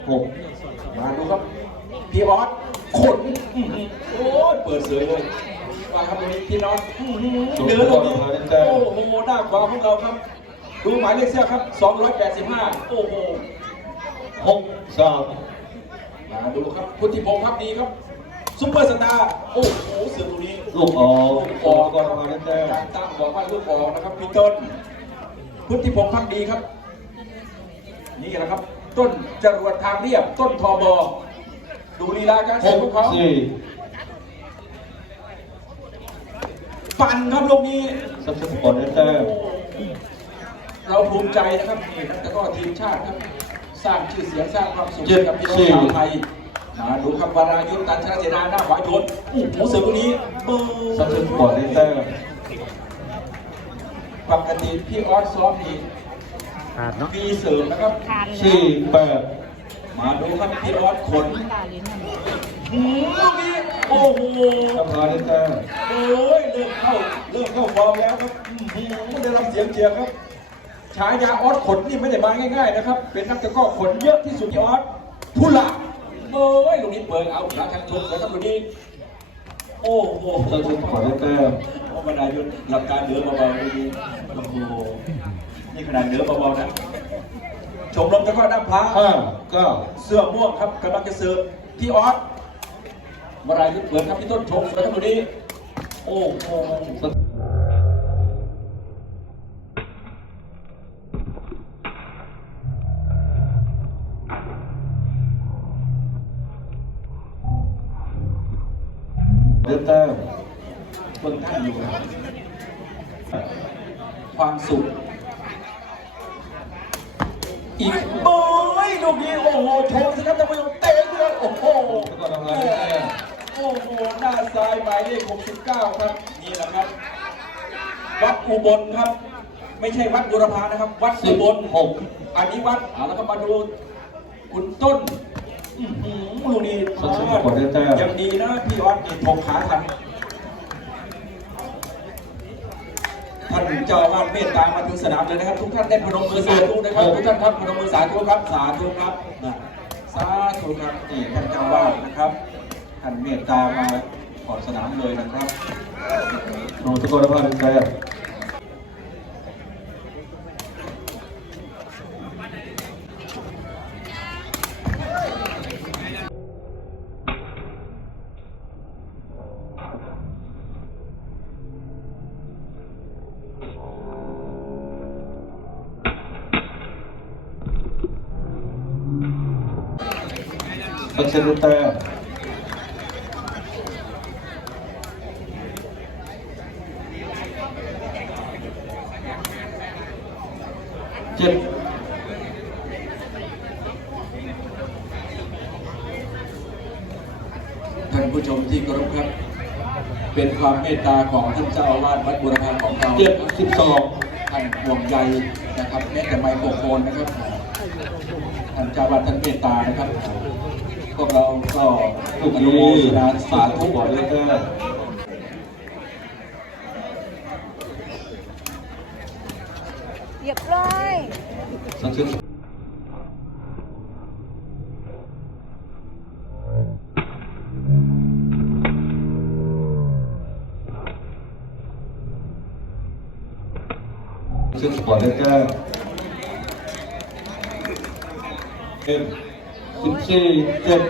6 มาดูครับพี่ออสขนโอ้ยเปิดเสือเลยมาครับตรงนี้พี่น้องเดือดตรงนี้โอ้โหหน้าขวาของเราครับดูหมายเลขเสื้อครับ285โอ้โห 6-3 มาดูครับพุทธิพงศ์ครับดีครับซุปเปอร์สตาร์โอ้โหเสือตรงนี้ลูกออกก่อนมาแต้มการตั้งบอกว่าลูกออกนะครับพี่ต้นพุทธิพงศ์ครับดีครับนี่แหละครับต้นจรวดทางเรียบต้นทบดูลีลาการเสิร์ฟของเขาปั่นครับลงนี้สักสปอร์ตแต้มเราภูมิใจนะครับนี่แต่ก็ทีมชาติครับสร้างชื่อเสียงสร้างความสุขให้กับพี่น้องชาวไทยมาดูครับวรายุทธ์ตันชนะเจนาหน้าขวาโยนโอ้โหเสิร์ฟตรงนี้สักสปอร์ตแต้มปกติพี่ออสซ้อมนี่มีเสิร์ฟนะครับ 4-8 มาดูครับพี่ออสขนลูกนี้โอ้โหมาแต้มโอ้ยเริ่มเข้าฟอร์มแล้วครับได้รับเสียงเชียร์ครับฉายาออสขนนี่ไม่ได้มาง่ายๆนะครับเป็นนักตะกร้อขนเยอะที่สุดที่ออสผู้หลักโอ้ยลูกนี้เปิดเอาหลังทางชนแล้วครับลูกนี้โอ้โหสักสปอร์ตแต้มโอ้บรรดายุทธหลับตาเดือเบาๆลูกนี้โอ้โหนี่ขนาดเดือเบาๆนะชมรมตะกร้อน้ำพระ 5-9 เสื้อม่วงครับกำลังจะเสิร์ฟพี่ออสวรายุทธ์เปิดครับพี่ต้นชงแล้วครับลูกนี้โอ้โหแต้มเบิ่งท่านอยู่ความสุขอีกโอ้ยลูกนี้โอ้โหโชว์สิครับท่านผู้ชมเตะเลยโอ้โหโอ้โหหน้าซ้ายหมายเลข69ครับนี่แหละครับวัดอุบลครับไม่ใช่วัดบุรพานะครับวัดอุบล6อันนี้วัดแล้วก็มาดูคุณต้นลูกนี้ยังดีนะพี่ออสนี่ถกขาทันท่านเจ้าอาวาสเมตตามาถึงสนามเลยนะครับทุกท่านได้พนมมือสาธุนะครับทุกท่านครับพนมมือสาธุครับสาธุครับสาธุครับนี่ท่านเจ้าอาวาสนะครับท่านเมตตามาขอดสนามเลยนะครับโน้ตกรพันธ์แต้มสักเซนแต้ม7 ท่านผู้ชมที่เคารพครับเป็นความเมตตาของท่านเจ้าอาวาสวัดบุรพาของเรา 7-12 ท่านห่วงใยนะครับแม้แต่ไมโครโฟนนะครับท่านเจ้าอาวาสท่านเมตตานะครับพวกเราก็ทุกอนุโมทนาสาธุบอกเลยก็เรียบร้อยสักเซนสปอร์ตได้แค่14-7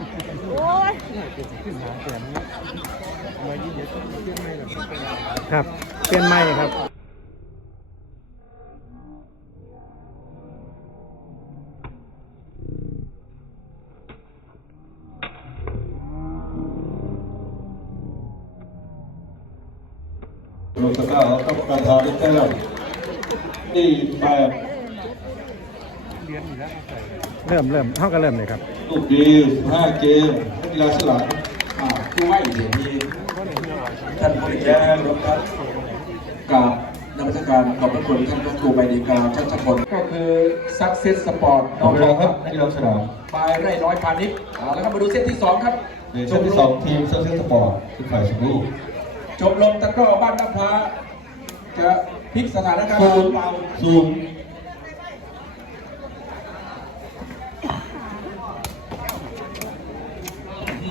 ครับเปลี่ยนใหม่ครับโรสก้าแล้วก็ประธานได้แค่8 เริ่มเท่ากันเริ่มเลยครับลูกดี15 เกมนักกีฬาฉลาดผู้ให้เดี๋ยวนี้ท่านผู้ใหญ่ครับกับนักวิชาการขอบพระคุณท่านครูใบดีกาชัชพลก็คือ Success Sport น้องครับนักกีฬาฉลาดปลายไร่น้อยพาณิชย์แล้วก็มาดูเซตที่2ครับเซตที่2ทีมSuccess Sport คือฝ่ายชมพู่ชมรมตะกร้อบ้านน้ำพระจะพลิกสถานการณ์ซูม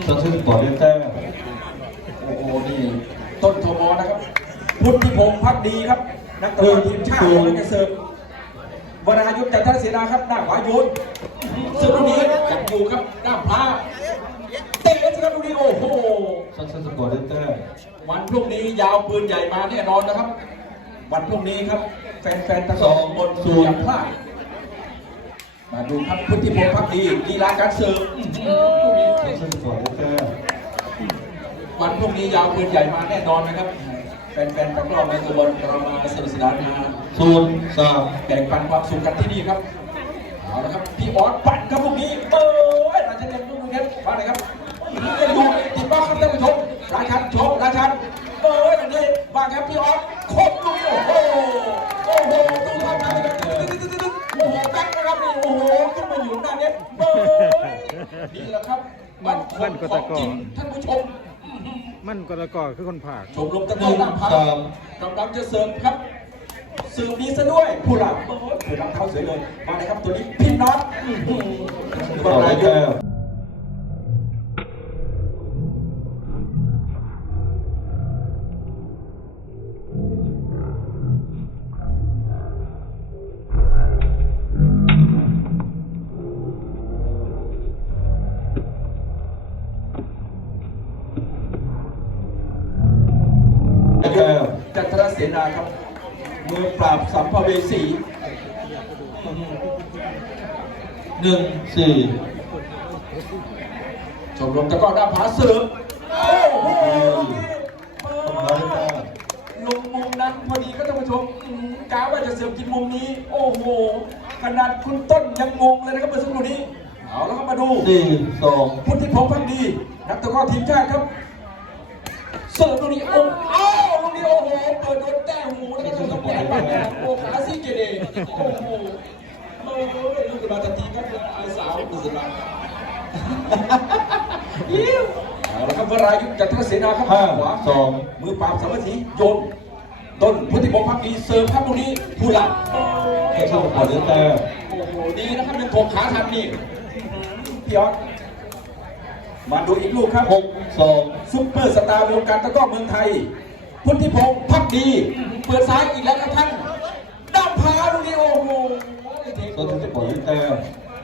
ซักเซสสปอร์ตได้แต้มโอ้โหนี่ต้นโทบอนะครับพุทธิพงษ์พักดีครับนักเตะทีมชาติของเสิร์ฟวรายุทธจันทเสนาครับหน้าขวาโยนเสิร์ฟลูกนี้ยังอยู่ครับด้านพาเตะสิครับลูกนี้โอ้โหซักเซสสปอร์ตได้แต้มวันพรุ่งนี้ยาวปืนใหญ่มาแน่นอนนะครับ วันพรุ่งนี้ครับแฟนๆทั้งสองบนสูอย่าพลาดมาดูครับพุทธิพงษ์พักดีกีฬาการเสิร์ฟซักเซสสปอร์ตได้แต้มวันพรุ่งนี้ยาวปืนใหญ่มาแน่นอนนะครับแฟนๆตะกร้อในตัวบอลเรามาสนุกสนานมา 0-3 แบ่งปันความสุขกันที่นี่ครับเอาละครับพี่ออสปั่นครับลูกนี้เปิดราชันเล่นลูกนี้มาเลยครับเล่นดูติดบ้างครับท่านผู้ชมราชันชมราชันเปิดอันนี้มาครับพี่ออสคมลูกนี้โอ้โหโอ้โหดูทำงานเลยโอ้โหแบ็คนะครับนี่โอ้โหขึ้นมาอยู่หน้าเน็ตเปิดนี่แหละครับมันของจริงท่านผู้ชมมันกระกอคือคนผากชมรมตะโกนหน้าพักกำลังจะเสริมครับเสริมดีซะด้วยผู้หลังผู้หลังเท้าสวยเลยมาเลยครับตัวนี้พี่น็อตต่อได้แต้ม ได้แต้มจันทรเสนาครับมือปราบสัมภเวสี 1-4 ชมรมตะกร้อหน้าผาเสริมโอ้โหได้แต้มลงมุมนั้นพอดีก็ท่านผู้ชมกาว่าจะเสริมกินมุมนี้ โอ้โหขนาดคุณต้นยังงงเลยนะครับเมื่อสักครู่นี้เอาแล้วก็มาดู 4-2 พุทธิพงษ์พักดีนักตะกร้อทีมชาติครับเสิร์ฟลูกนี้โอ้อ้าวลูกนี้โอ้โหเปิดโดนแต้หูแล้วก็โดนตะปูโอ้ขาซีเกเรโอ้โหลูกกระบาดทันทีครับไอ้สาวกุศลายิ้วเอาละครับวรายุทธจันทรเสนาครับขวา 5-2 มือปราบสามัคคีโยนต้นพุทธิพงษ์พักดีเสิร์ฟครับลูกนี้ผู้หลังซักเซสสปอร์ตได้แต้มโอ้โหดีนะครับยังถกขาทันนี่พี่ออสมาดูอีกลูกครับ 6-2 ซุปเปอร์สตาร์วงการตะกร้อเมืองไทย พุทธิพงษ์พักดี เปิดซ้ายอีกแล้วครับท่านด้ามพาลูกนี้โอ้โหซักเซสสปอร์ตได้แต้ม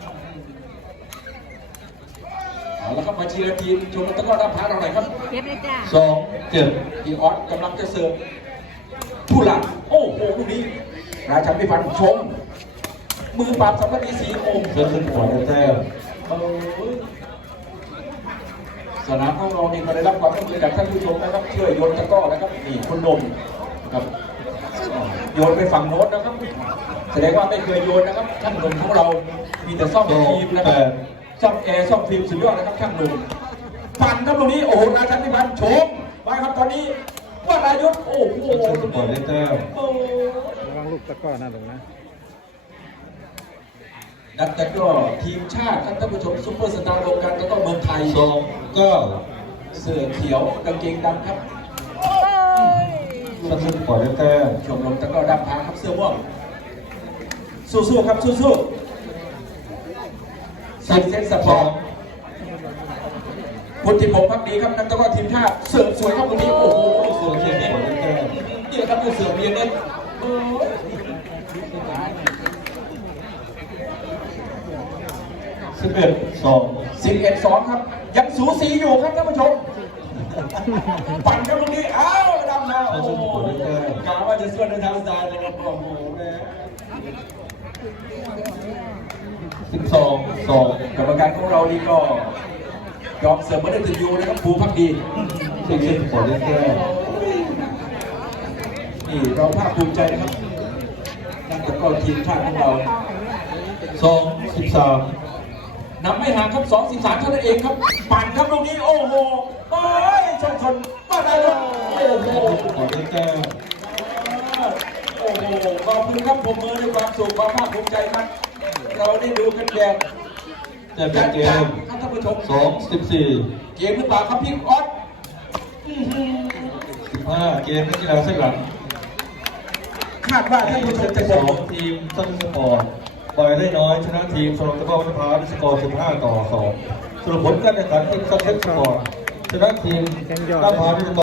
เอาละครับมาเชียร์ทีมชมตะกร้อด้ามพาเราหน่อยครับเก็บเลยจ้า 2-7 พี่ออสกำลังจะเสิร์ฟผู้หลังโอ้โหลูกนี้ราชันพิพันธ์ชมมือปราบสัมภเวสีโอ้โหซักเซสสปอร์ตได้แต้มสนามของเราเนี่ยก็ได้รับความร่วมมือจากท่านผู้ชมนะครับช่วยโยนตะกร้อนะครับนี่คุณนมครับโยนไปฝั่งโน้นนะครับแสดงว่าไม่เคยโยนนะครับช่างหนุ่มของเรามีแต่ซ่อมฟิล์มนะครับซ่อมแอร์ซ่อมฟิล์มสุดยอดนะครับช่างหนุ่มปั่นครับตรงนี้โอ้โหราชันพิพันธ์โฉมมาครับตอนนี้ว่ารายุทธโอ้โหซักเซสสปอร์ตได้แต้มระวังลูกตะกร้อหน้าลงนะนักตะกร้อทีมชาติท่านผู้ชมซุปเปอร์สตาร์วงการตะกร้อเมืองไทย 2-9 เสื้อเขียวกางเกงดำครับโอ้ยซักเซสสปอร์ตได้แต้มชมรมตะกร้อดำพาครับเสื้อม่วงสู้ๆครับสู้ๆสันเซ็ตสปอร์ตพุทธิพงษ์พักดีครับนักตะกร้อทีมชาติเสิร์ฟสวยครับตรงนี้โอ้โหเสือเทียนเนี่ยนี่แหละครับคือเสือเทียนเนี่ย11-2ครับยังสูสีอยู่ครับท่านผู้ชมปั่นครับตรงนี้อ้าวดำมาโอ้โหกะว่าจะส่วนในทางซ้ายเลยครับโอ้โหแม่ 12-2 กรรมการของเรานี่ก็ยอมเสิร์ฟมาได้ถึงยูนะครับภูพักดีซักเซสสปอร์ตได้แต้มนี่เราภาคภูมิใจนะครับนั่นแต่ก็ทีมชาติของเรา 2-13 นำไม่ห่างครับ2-13เท่านั้นเองครับปั่นครับตรงนี้โอ้โหไปชนมาได้เลยโอ้โหซักเซสสปอร์ตได้แต้มโอ้โหขอบคุณครับผมมือด้วยความสุขความภาคภูมิใจครับ เราได้ดูกันแบบแต่เป็นเกมท่านผู้ชม 2-14 เกมหรือเปล่าครับพี่ออส 15 เกมนักกีฬาเส้นหลังคาดว่าท่านผู้ชมจะชม 2 ทีมซักเซสสปอร์ตฝ่ายได้น้อยชนะทีมสรุปตะกร้อวัฒนภาด้วยสกอร์15-2สรุปผลการแข่งขันทีมซักเซ็ตสปอร์ตชนะทีมนภาด้วยสกอร์